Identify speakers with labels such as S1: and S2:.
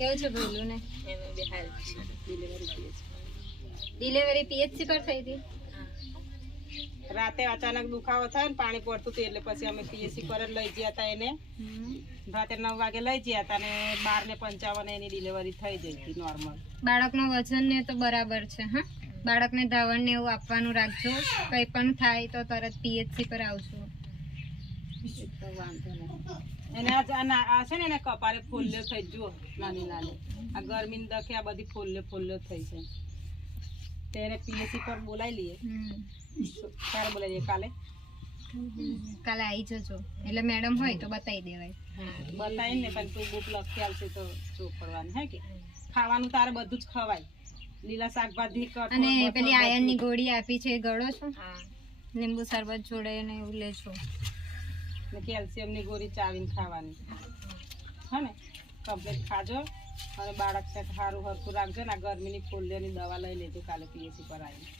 S1: કેવું છે ભોલું ને
S2: એનું બી હાલ
S3: ડિલિવરી
S1: પીએચસી પર થઈ હતી?
S3: રાતે અચાનક દુખાવો થાય ને પાણી પડતું હતું એટલે પછી અમે પીએસસી પર જ લઈ ગયા હતા એને. રાતે નવ વાગે લઈ ગયા હતા અને બાર ને પંચાવન એની ડિલિવરી થઈ જઈ હતી નોર્મલ
S1: બાળકનું વજન ને તો બરાબર છે હા? બાળકને ધાવણ ને એવું આપવાનું રાખજો. કંઈ પણ થાય તો તરત પીએચસી પર આવજો.
S3: વાંધો નહીં. એને આ આ ના- આ છે ને એને કપારે ફોલ્યો થઈ જુઓ નાની નાની. આ ગરમી દખે આ બધી ફોલ્યો ફોલ્યો થઈ છે. તો એને પીએસસી પર બોલાવી લઈએ. ક્યારે બોલાવી લઈએ? કાલે?
S1: કાલે આવી જજો. એટલે મેડમ હોય તો બતાવી દેવાય.
S3: બતાવીને ને પણ તું બુક લખી આવશે તો ચોપડવાનું હે કે? ખાવાનું તારે બધું જ ખવાય. લીલા શાકભાજી
S1: અને પેલી
S3: બધું.
S1: ગોળી આપી છે ગળો છો? લીંબુ શરબત જોડે ને એવું લેજો.
S3: ને કેલ્શિયમની ગોળી ચાવીને ખાવાની. હા કમ્પ્લીટ ખાજો. અને બાળક સારું હરખું રાખજો ને આ ગરમીની ફોલ્લીઓની દવા લઈ લેજો કાલે પીએસી પર આવીને.